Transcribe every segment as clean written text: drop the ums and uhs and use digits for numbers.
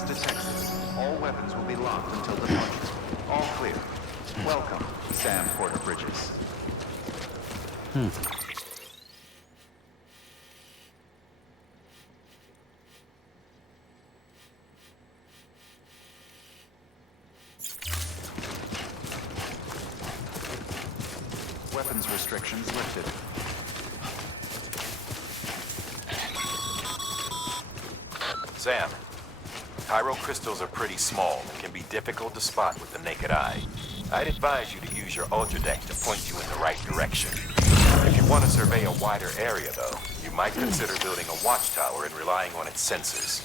weapons detected. All weapons will be locked until departure. All clear. Welcome, Sam Porter Bridges. Weapons restrictions lifted. Sam, Pyro crystals are pretty small and can be difficult to spot with the naked eye. I'd advise you to use your ultradeck to point you in the right direction. If you want to survey a wider area, though, you might consider building a watchtower and relying on its sensors.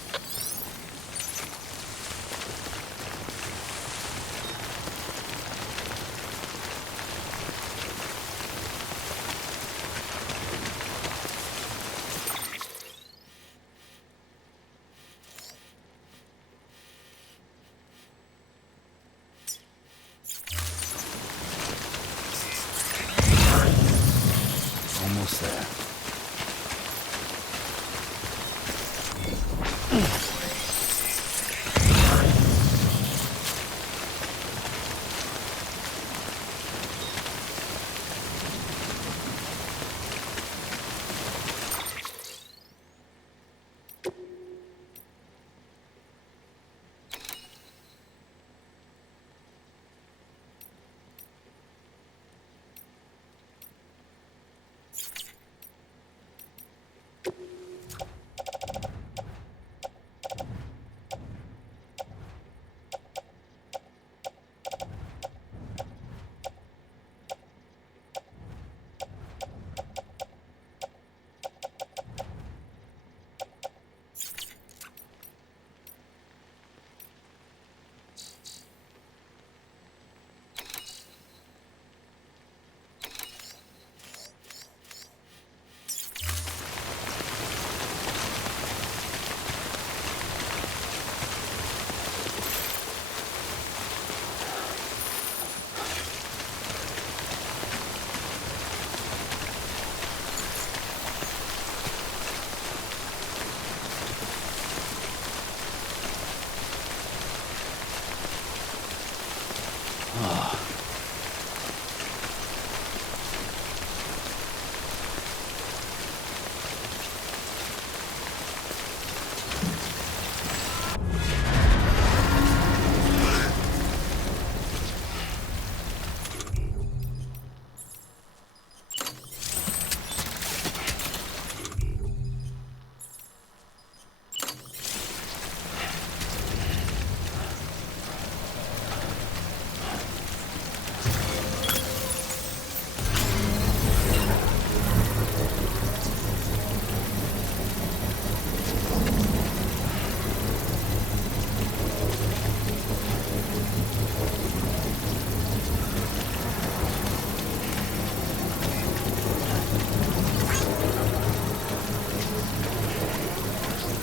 Almost there.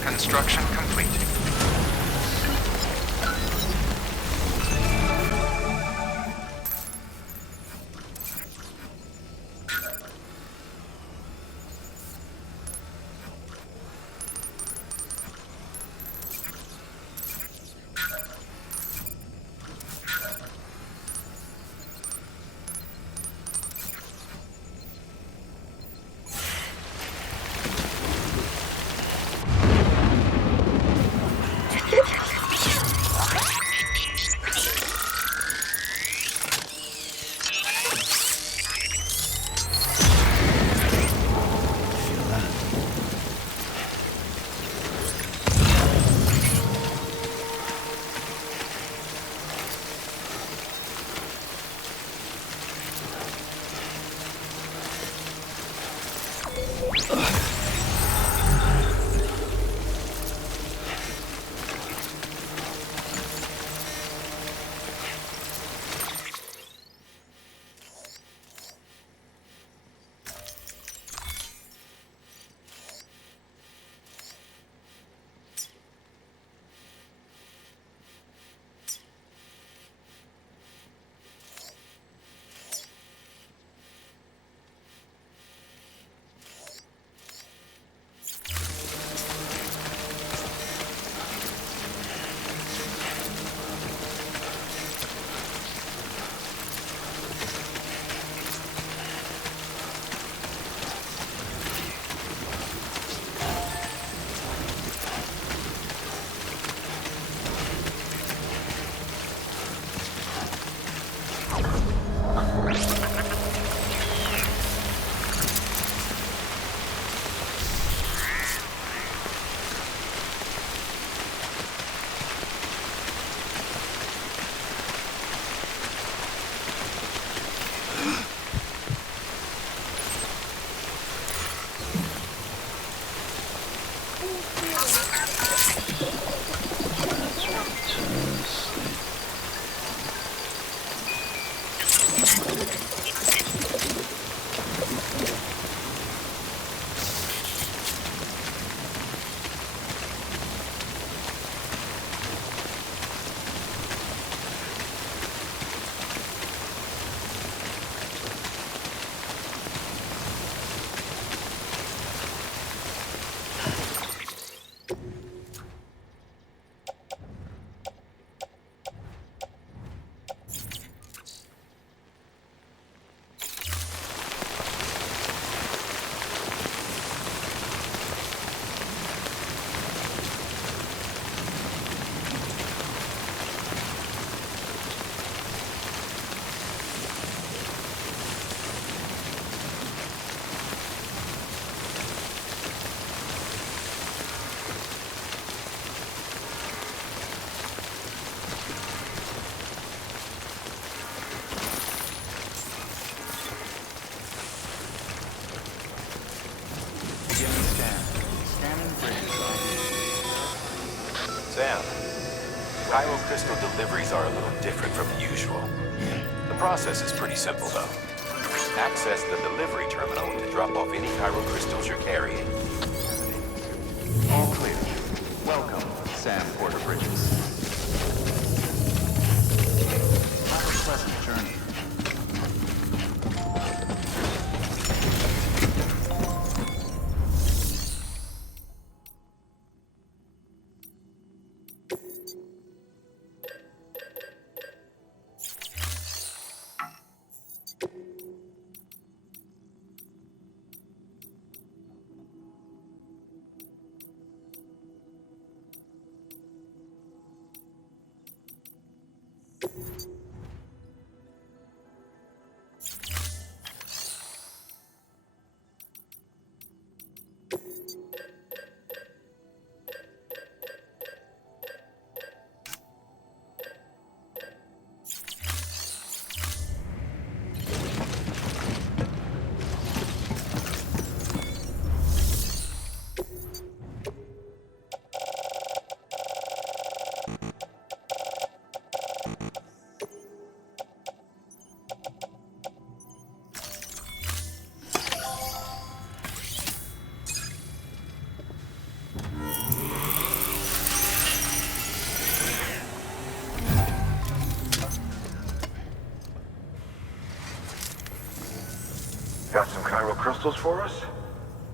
Construction complete. Sam, Pyro crystal deliveries are a little different from the usual. The process is pretty simple, though. Access the delivery terminal to drop off any Pyro crystals you're carrying. All clear. Welcome, Sam Porter Bridges. Have a pleasant journey. Got some chiral crystals for us?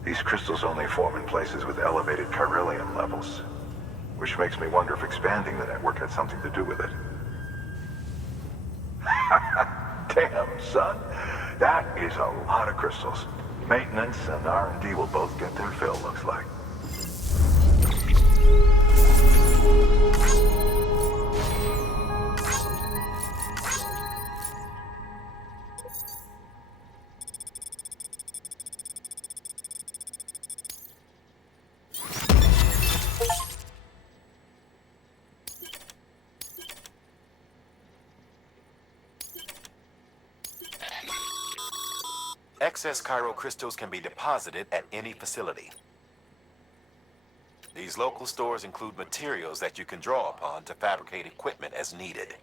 These crystals only form in places with elevated chiralium levels, which makes me wonder if expanding the network had something to do with it. Damn, son. That is a lot of crystals. Maintenance and R&D will both get their fill, looks like. Excess chiral crystals can be deposited at any facility. These local stores include materials that you can draw upon to fabricate equipment as needed.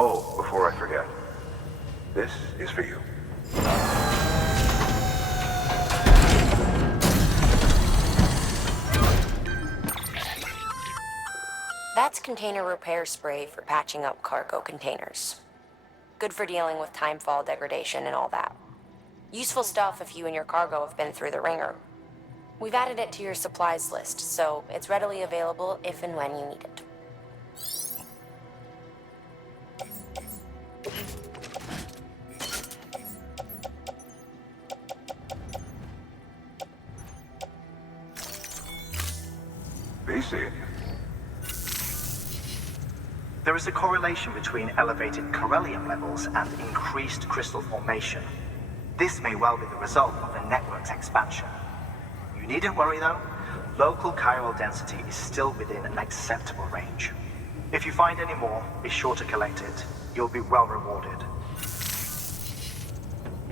Oh, before I forget, this is for you. That's container repair spray for patching up cargo containers. Good for dealing with timefall degradation and all that. Useful stuff if you and your cargo have been through the ringer. We've added it to your supplies list, so it's readily available if and when you need it. Be seeing you. There is a correlation between elevated chiralium levels and increased crystal formation. This may well be the result of the network's expansion. You needn't worry though. Local chiral density is still within an acceptable range. If you find any more, be sure to collect it. You'll be well rewarded.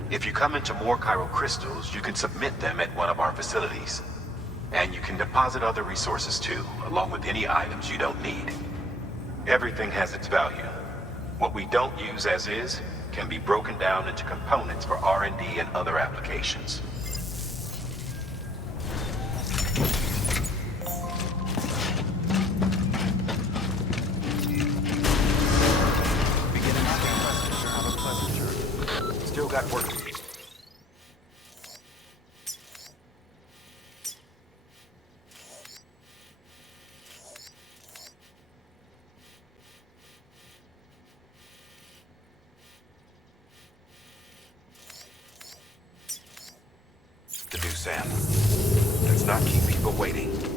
If you come into more chiral crystals, you can submit them at one of our facilities. And you can deposit other resources too, along with any items you don't need. Everything has its value. What we don't use as is can be broken down into components for R&D and other applications. Beginning up your messenger. Have a pleasant journey. Still got work. To do, Sam. Let's not keep people waiting.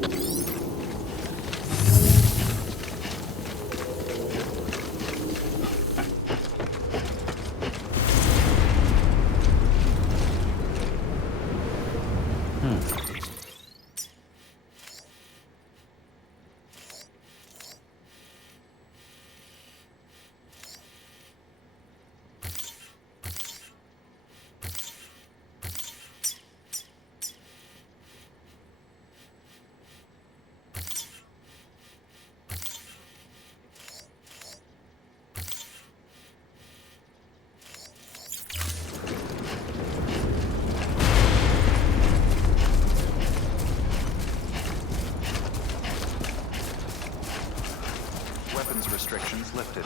weapons restrictions lifted.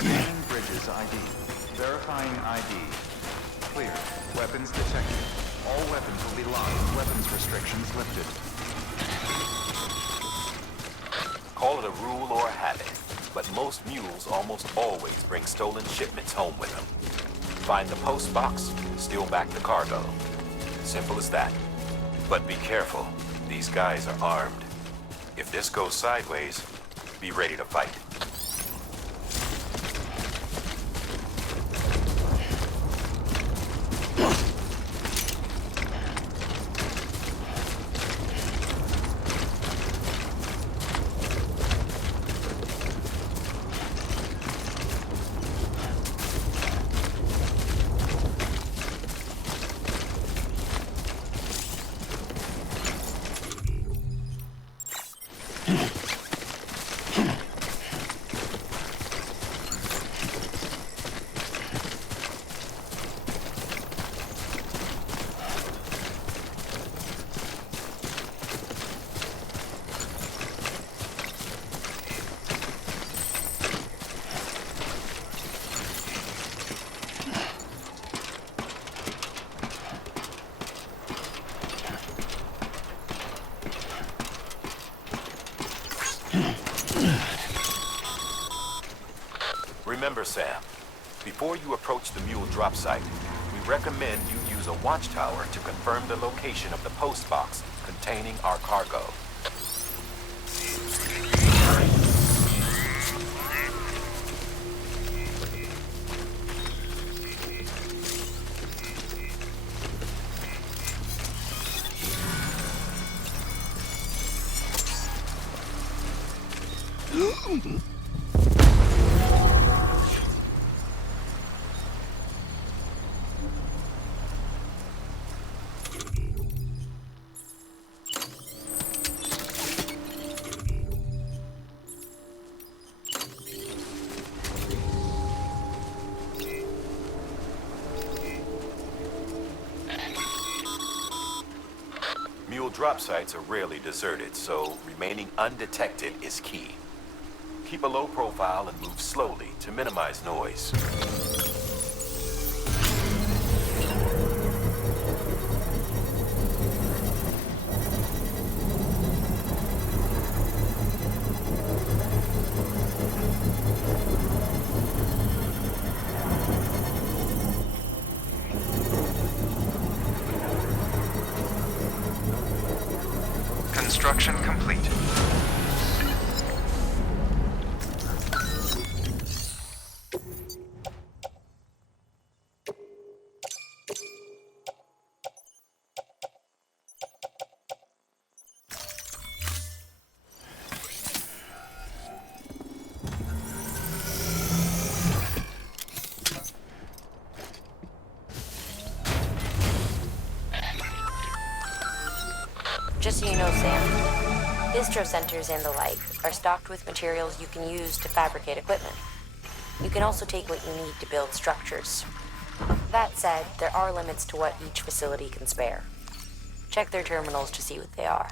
Scanning bridges ID. Verifying ID. Clear. Weapons detected. All weapons will be locked. Weapons restrictions lifted. Call it a rule or a habit, but most mules almost always bring stolen shipments home with them. Find the post box, steal back the cargo. Simple as that. But be careful. These guys are armed. If this goes sideways, be ready to fight. Remember, Sam, before you approach the mule drop site, we recommend you use a watchtower to confirm the location of the post box containing our cargo. Mule drop sites are rarely deserted, so remaining undetected is key. Keep a low profile and move slowly to minimize noise. Construction complete. Just so you know, Sam, distro centers and the like are stocked with materials you can use to fabricate equipment. You can also take what you need to build structures. That said, there are limits to what each facility can spare. Check their terminals to see what they are.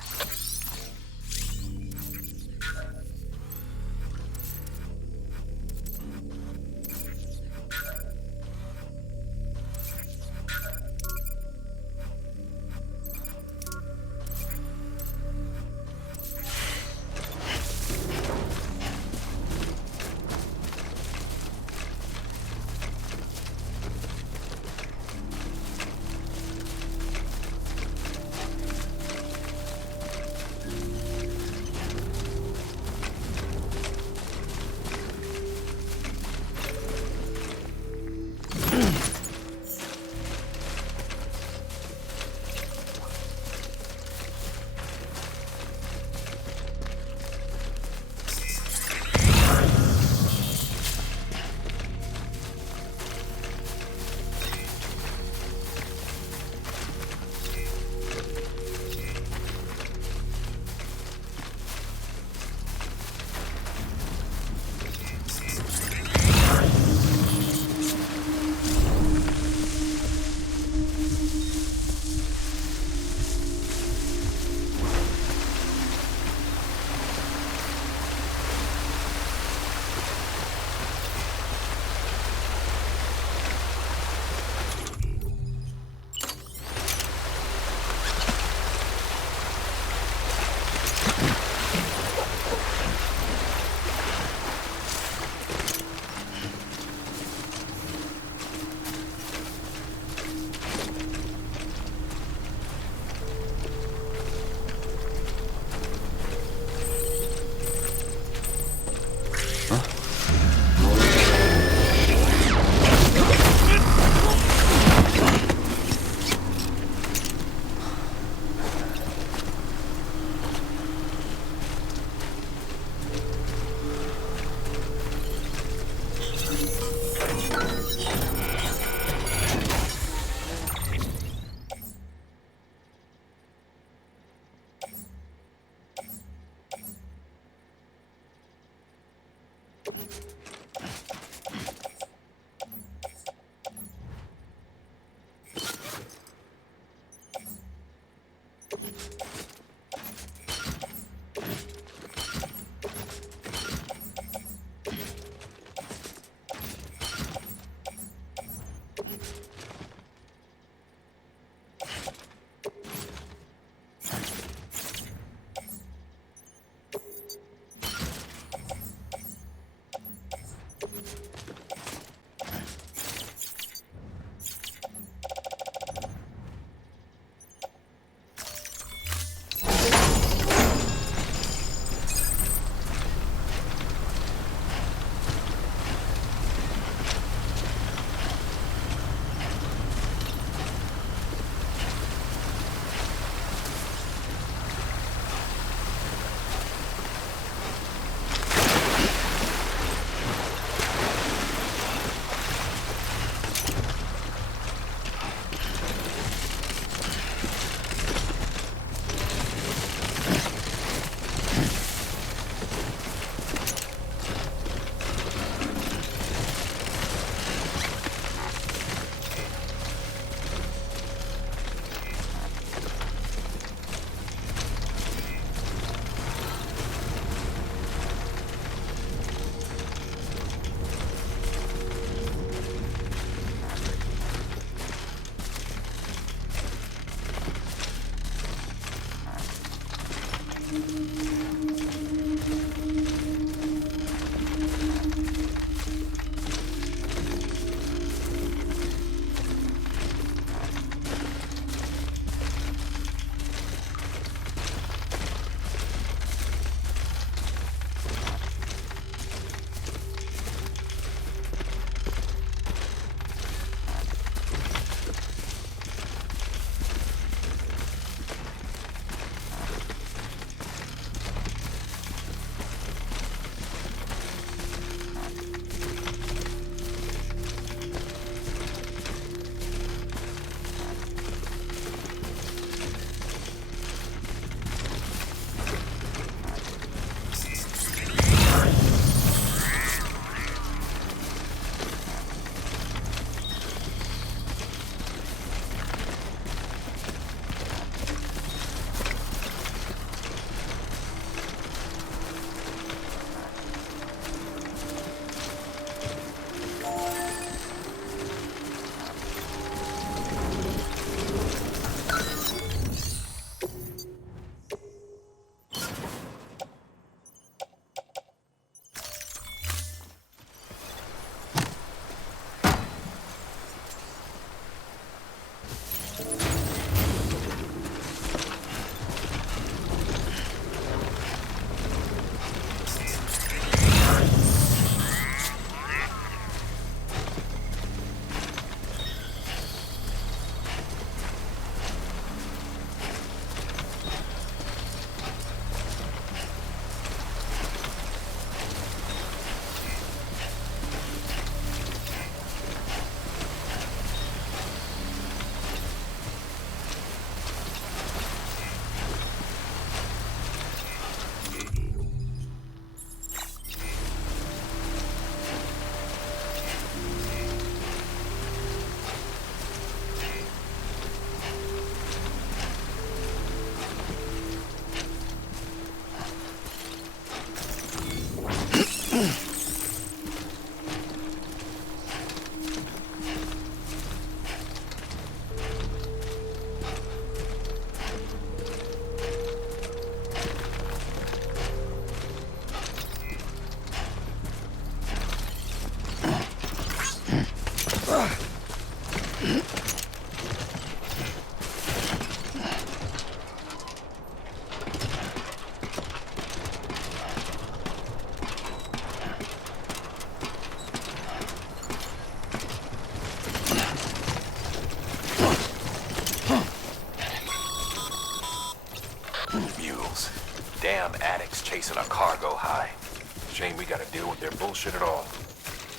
Shame we gotta deal with their bullshit at all.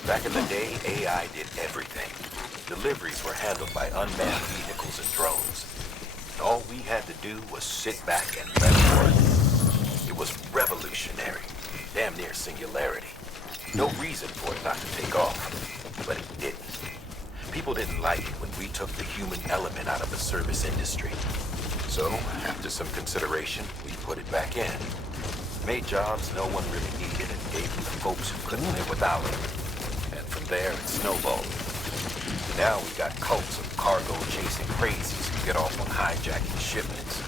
Back in the day, AI did everything. Deliveries were handled by unmanned vehicles and drones. And all we had to do was sit back and let it work. It was revolutionary. Damn near singularity. No reason for it not to take off. But it didn't. People didn't like it when we took the human element out of the service industry. So, after some consideration, we put it back in. Made jobs no one really needed and gave them to folks who couldn't live without them. And from there, it snowballed. Now we got cults of cargo-chasing crazies who get off on hijacking shipments.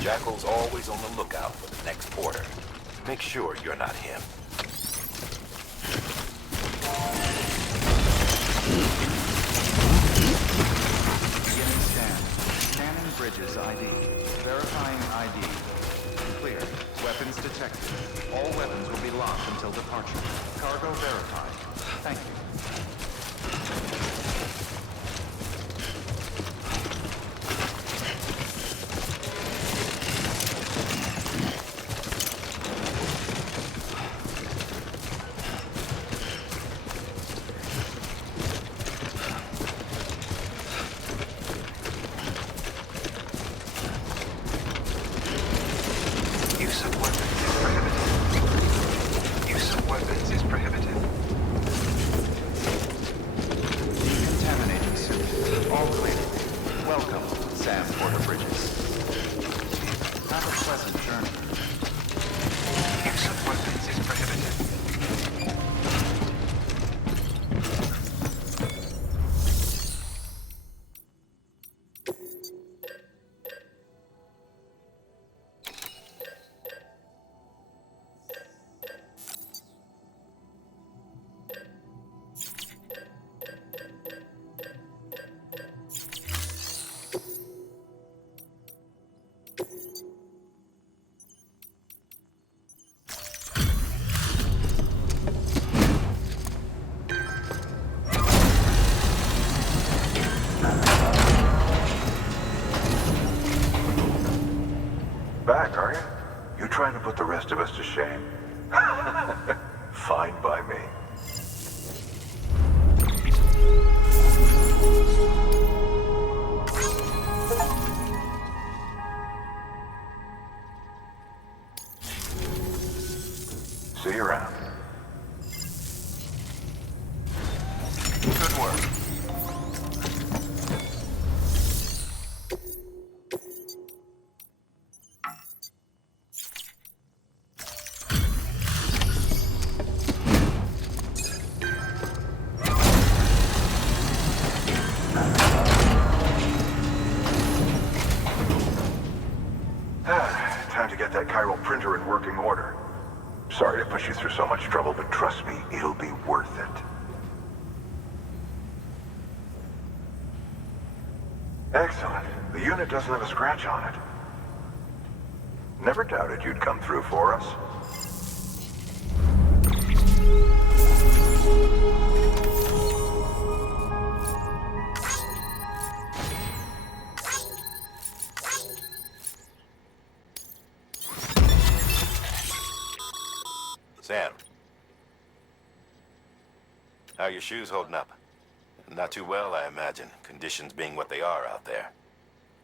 Jackal's always on the lookout for the next order. Make sure you're not him. Beginning scan. Scanning bridges ID. Verifying ID. Clear. Weapons detected. All weapons will be locked until departure. Cargo verified. Thank you. Back, are you? You trying to put the rest of us to shame? Fine by me. See you around. Good work. Time to get that chiral printer in working order. Sorry to push you through so much trouble, but trust me, it'll be worth it. Excellent. The unit doesn't have a scratch on it. Never doubted you'd come through for us. Sam. How are your shoes holding up? Not too well, I imagine, conditions being what they are out there.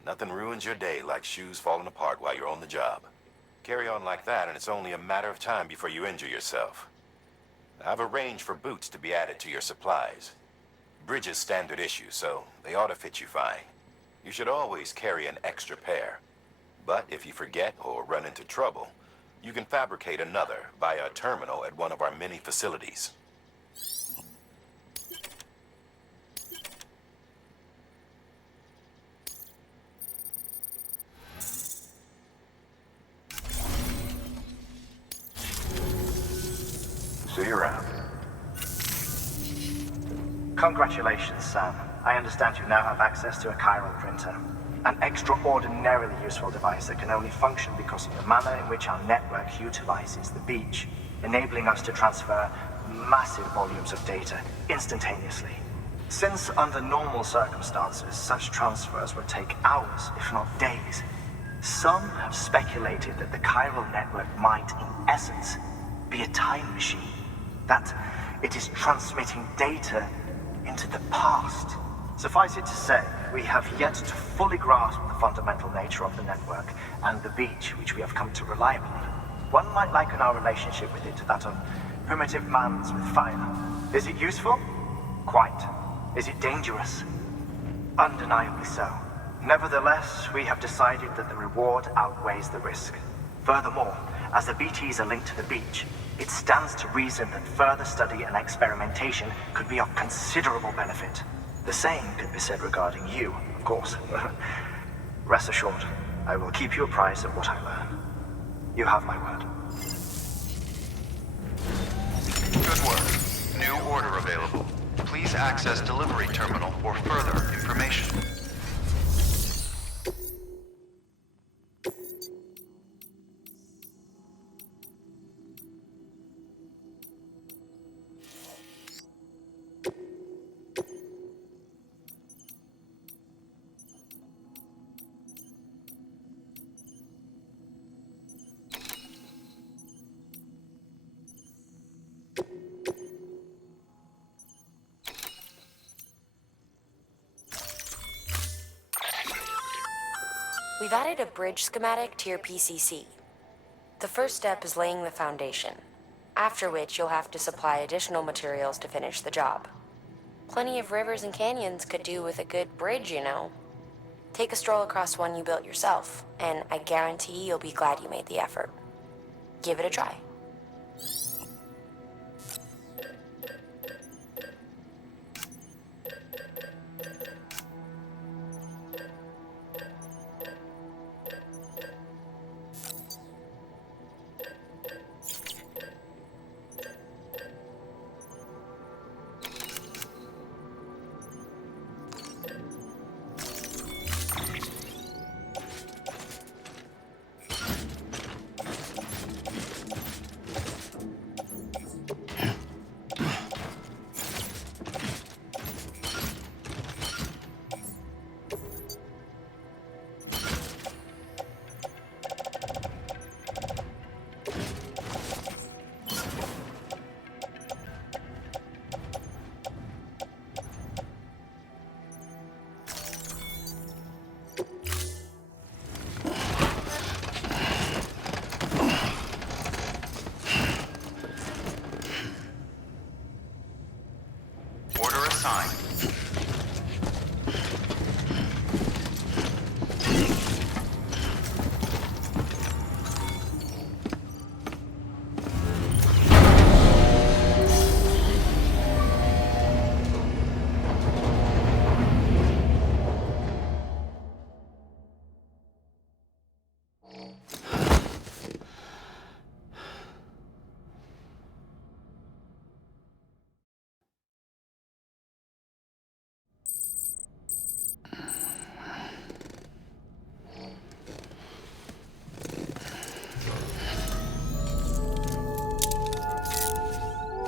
Nothing ruins your day like shoes falling apart while you're on the job. Carry on like that, and it's only a matter of time before you injure yourself. I've arranged for boots to be added to your supplies. Bridges standard issue, so they ought to fit you fine. You should always carry an extra pair. But if you forget or run into trouble, you can fabricate another via a terminal at one of our many facilities. See you around. Congratulations, Sam. I understand you now have access to a chiral printer. An extraordinarily useful device that can only function because of the manner in which our network utilizes the beach, enabling us to transfer massive volumes of data instantaneously. Since under normal circumstances, such transfers would take hours, if not days, some have speculated that the chiral network might, in essence, be a time machine. That it is transmitting data into the past. Suffice it to say, we have yet to fully grasp the fundamental nature of the network and the beach which we have come to rely upon. One might liken our relationship with it to that of primitive mans with fire. Is it useful? Quite. Is it dangerous? Undeniably so. Nevertheless, we have decided that the reward outweighs the risk. Furthermore, as the BTs are linked to the beach, it stands to reason that further study and experimentation could be of considerable benefit. The same could be said regarding you, of course. Rest assured, I will keep you apprised of what I learn. You have my word. Good work. New order available. Please access delivery terminal for further information. We've added a bridge schematic to your PCC. The first step is laying the foundation, after which you'll have to supply additional materials to finish the job. Plenty of rivers and canyons could do with a good bridge, you know. Take a stroll across one you built yourself, and I guarantee you'll be glad you made the effort. Give it a try. Order assigned.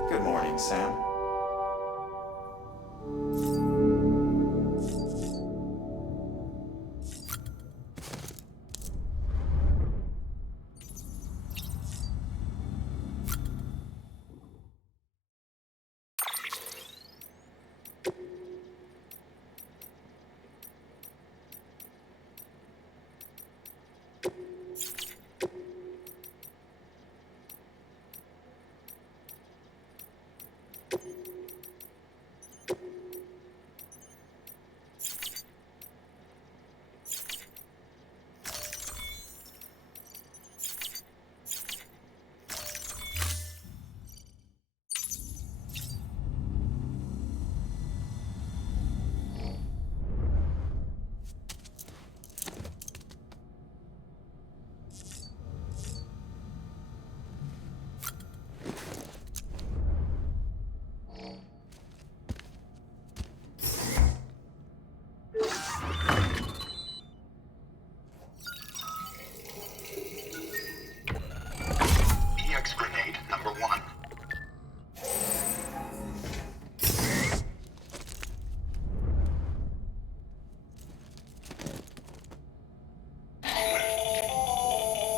Good morning, Sam. EX grenade number 1.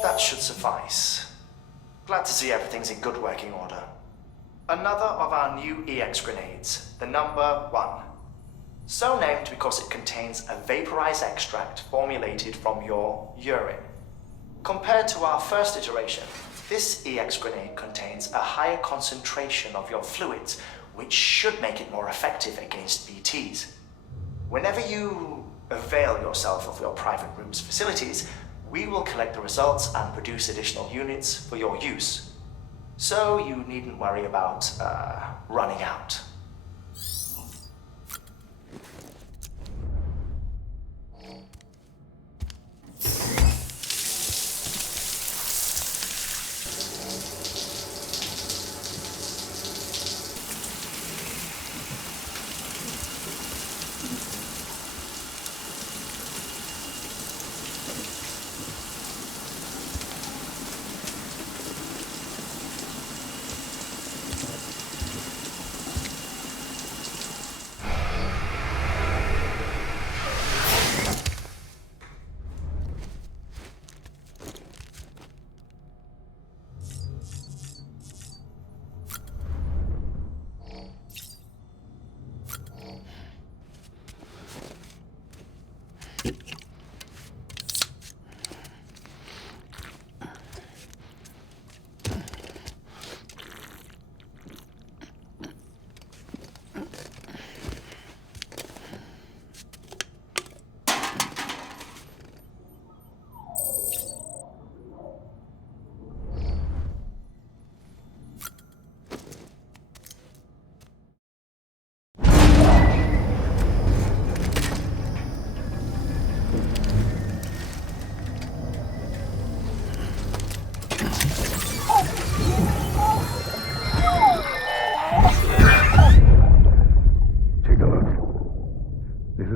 That should suffice. Glad to see everything's in good working order. Another of our new EX grenades, the number 1. So named because it contains a vaporized extract formulated from your urine. Compared to our first iteration, this EX grenade contains a higher concentration of your fluids, which should make it more effective against BTs. Whenever you avail yourself of your private room's facilities, we will collect the results and produce additional units for your use. So you needn't worry about, running out.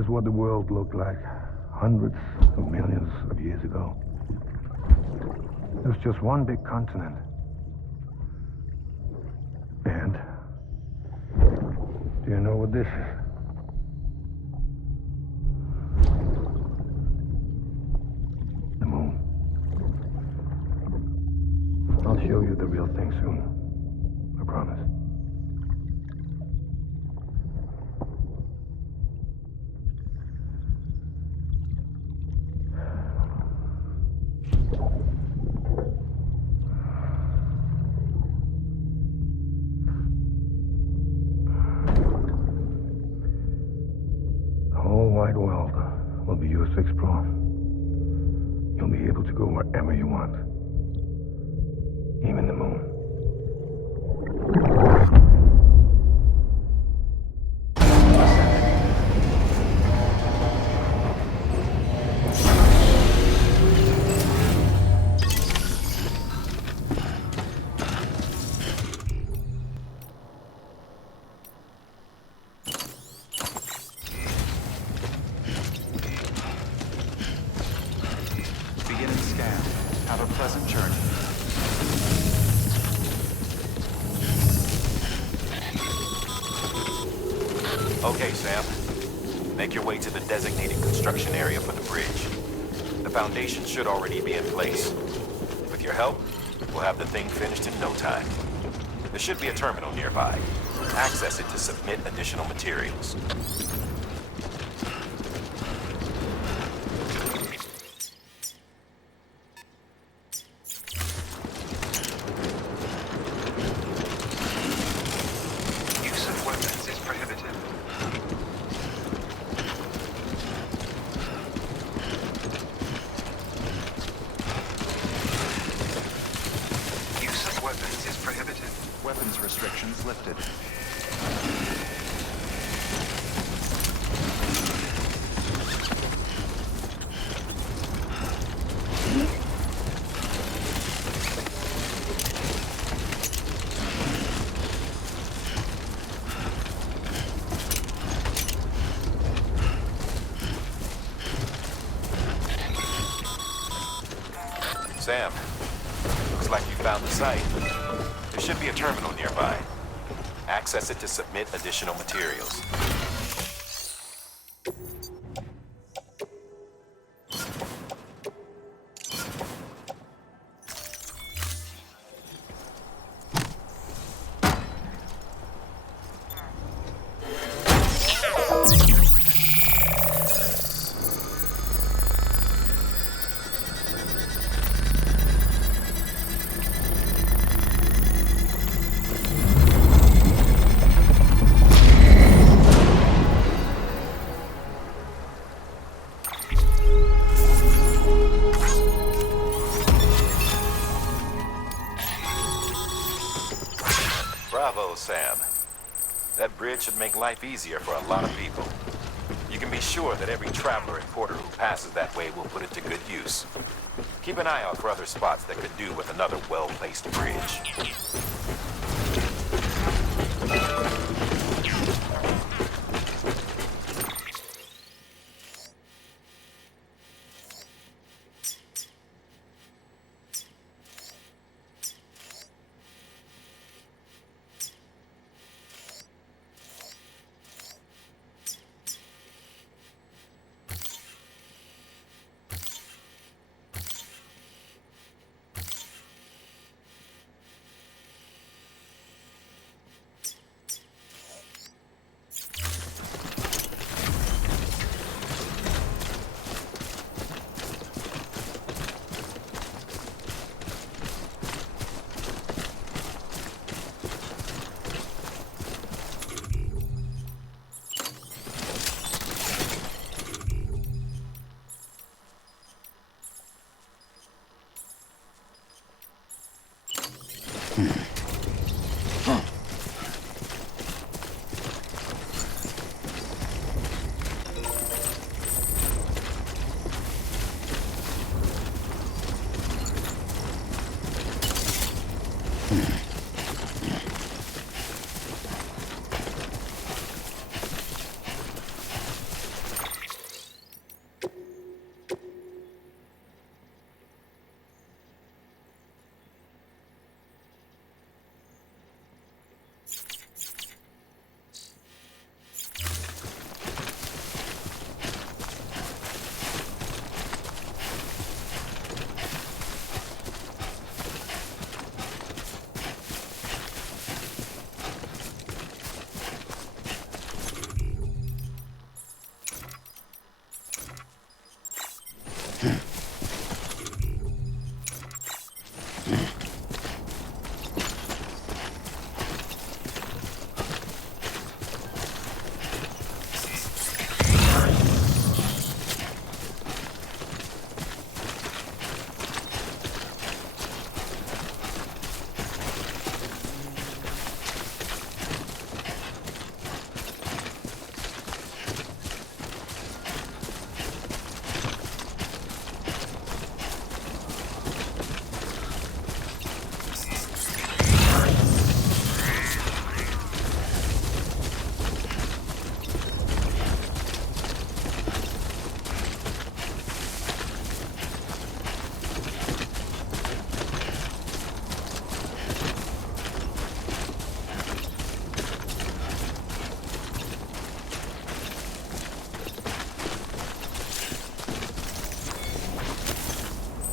What the world looked like hundreds of millions of years ago. It was just one big continent. And do you know what this is? The moon. I'll show you the real thing soon. I promise. Wide world will be yours to explore. You'll be able to go wherever you want. Even the moon. Have a pleasant journey. Okay, Sam. Make your way to the designated construction area for the bridge. The foundation should already be in place. With your help, we'll have the thing finished in no time. There should be a terminal nearby. Access it to submit additional materials. Weapons restrictions lifted. Sam, looks like you found the site. There should be a terminal nearby. Access it to submit additional materials. make life easier for a lot of people. You can be sure that every traveler and porter who passes that way will put it to good use. Keep an eye out for other spots that could do with another well-placed bridge.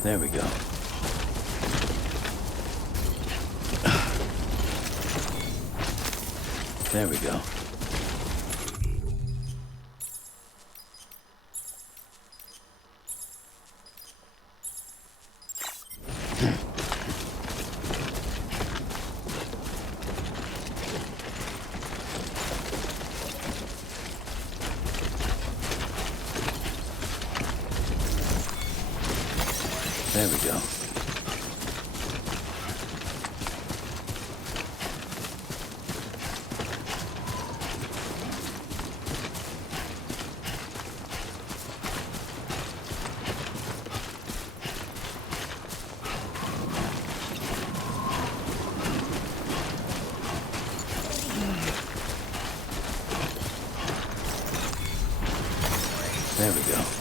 There we go. There we go. There we go. There we go.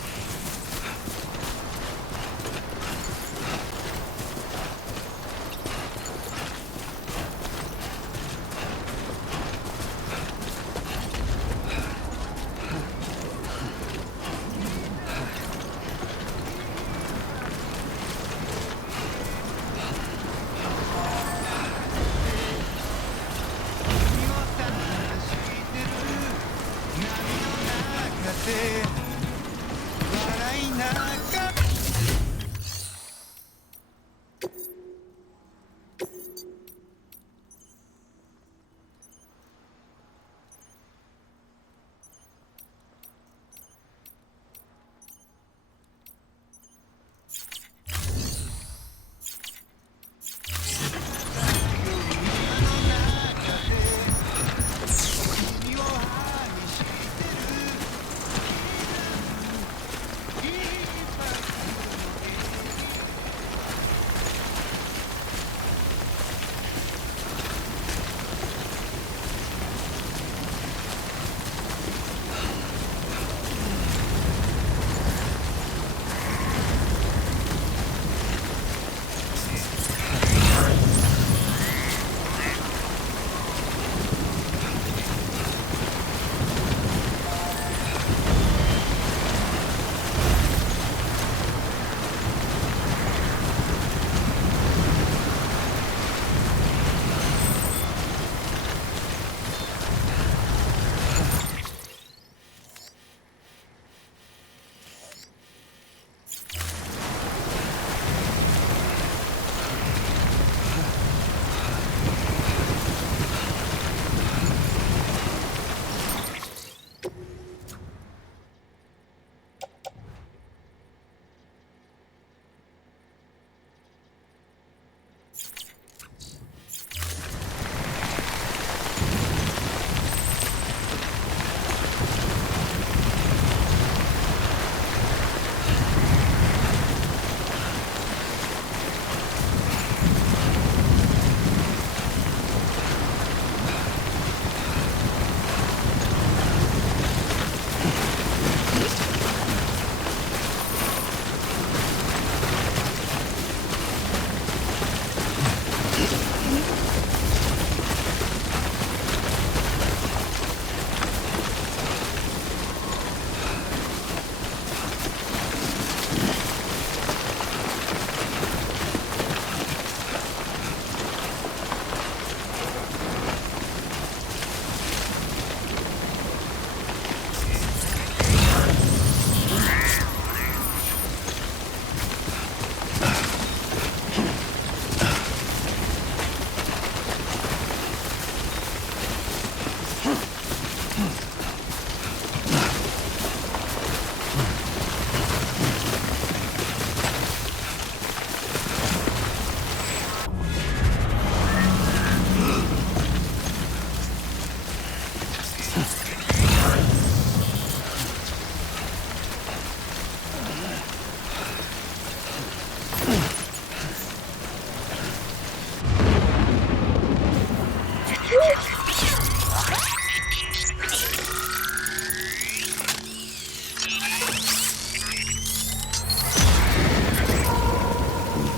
We've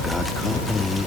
got company.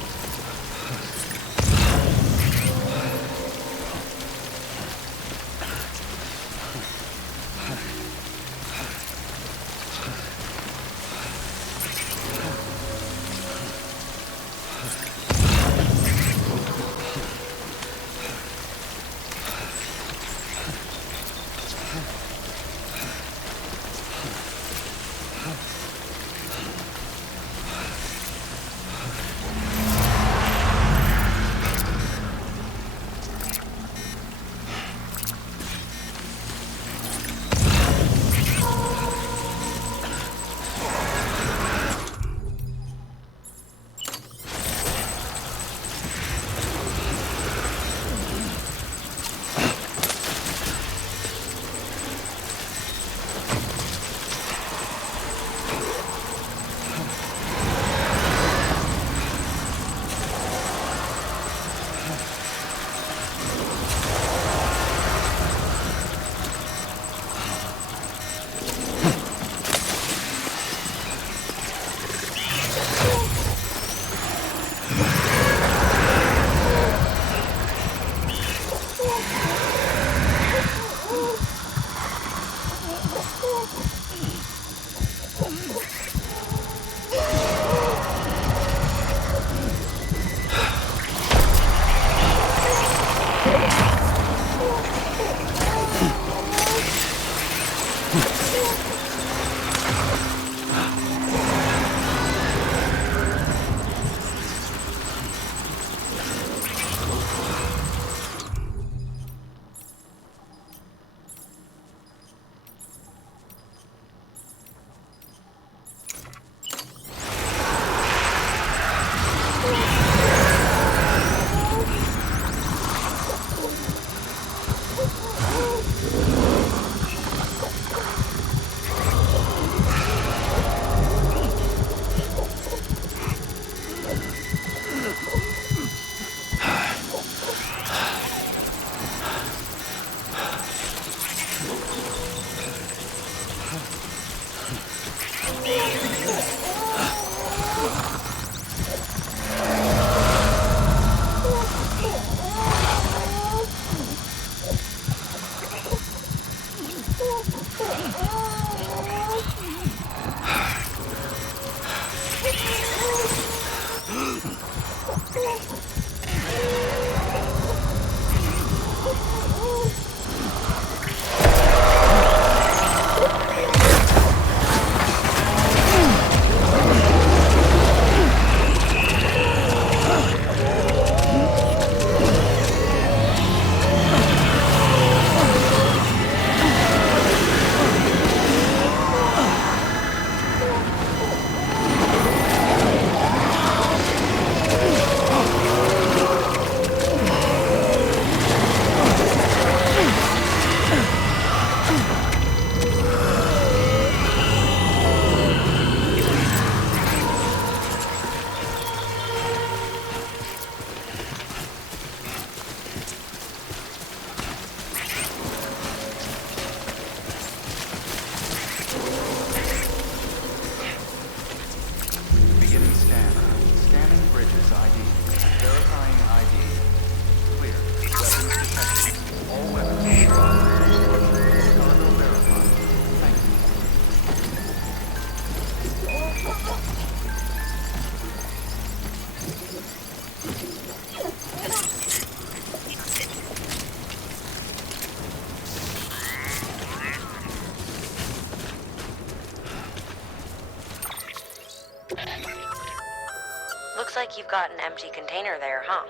Looks like you've got an empty container there, huh?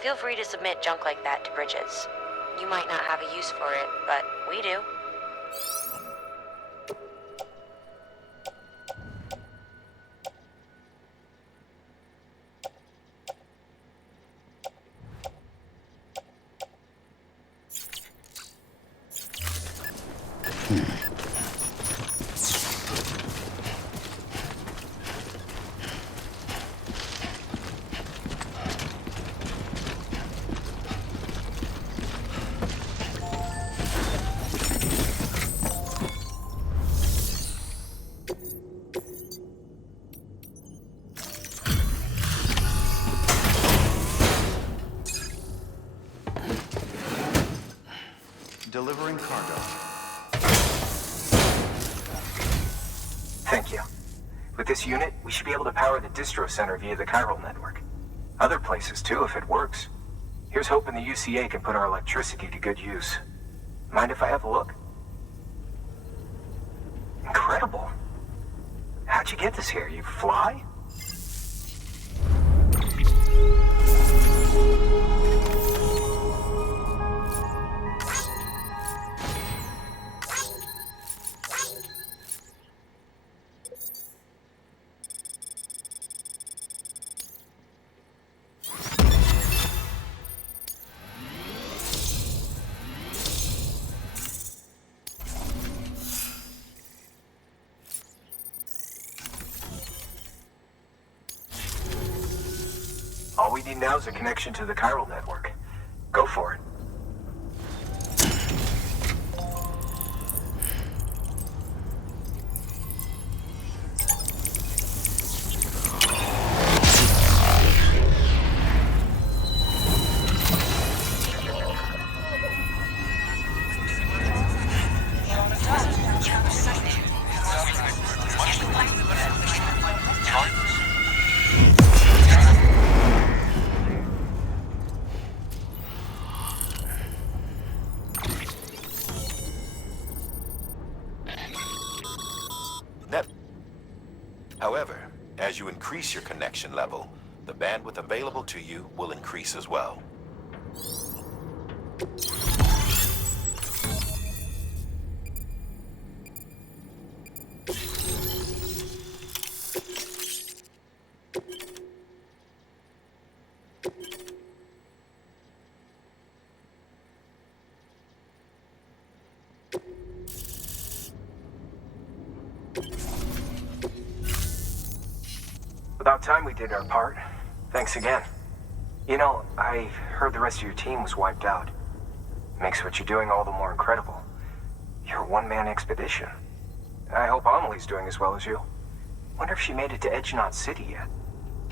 Feel free to submit junk like that to Bridges. You might not have a use for it, but we do. Delivering cargo. Thank you. With this unit, we should be able to power the distro center via the chiral network. Other places too, if it works. Here's hoping the UCA can put our electricity to good use. Mind if I have a look? Incredible. How'd you get this here? You fly? All we need now is a connection to the chiral network. Go for it. However, as you increase your connection level, the bandwidth available to you will increase as well. About time we did our part. Thanks again. You know, I heard the rest of your team was wiped out. Makes what you're doing all the more incredible. You're a one-man expedition. I hope Amelie's doing as well as you. Wonder if she made it to Edgenot City yet.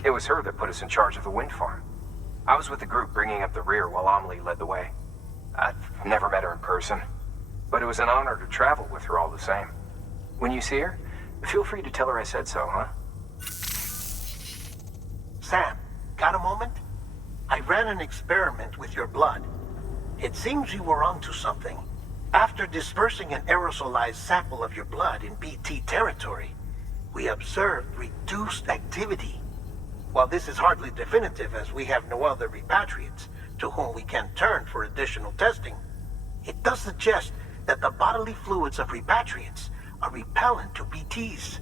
It was her that put us in charge of the wind farm. I was with the group bringing up the rear while Amelie led the way. I've never met her in person, but it was an honor to travel with her all the same. When you see her, feel free to tell her I said so, huh? Sam, got a moment? I ran an experiment with your blood. It seems you were onto something. After dispersing an aerosolized sample of your blood in BT territory, we observed reduced activity. While this is hardly definitive as we have no other repatriates to whom we can turn for additional testing, it does suggest that the bodily fluids of repatriates are repellent to BTs.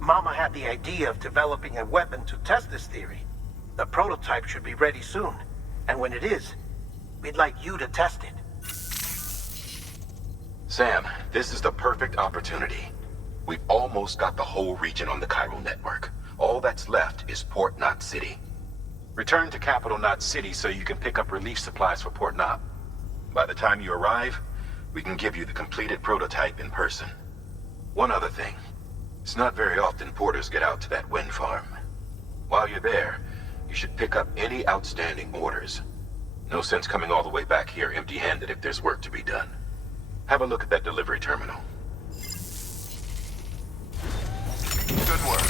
Mama had the idea of developing a weapon to test this theory. The prototype should be ready soon, and when it is, we'd like you to test it. Sam, this is the perfect opportunity. We've almost got the whole region on the chiral network. All that's left is Port Knot City. Return to Capital Knot City so you can pick up relief supplies for Port Knot. By the time you arrive, we can give you the completed prototype in person. One other thing. It's not very often porters get out to that wind farm. While you're there, you should pick up any outstanding orders. No sense coming all the way back here empty-handed if there's work to be done. Have a look at that delivery terminal. Good work.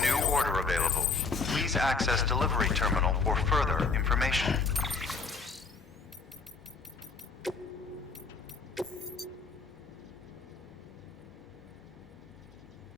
New order available. Please access delivery terminal for further information.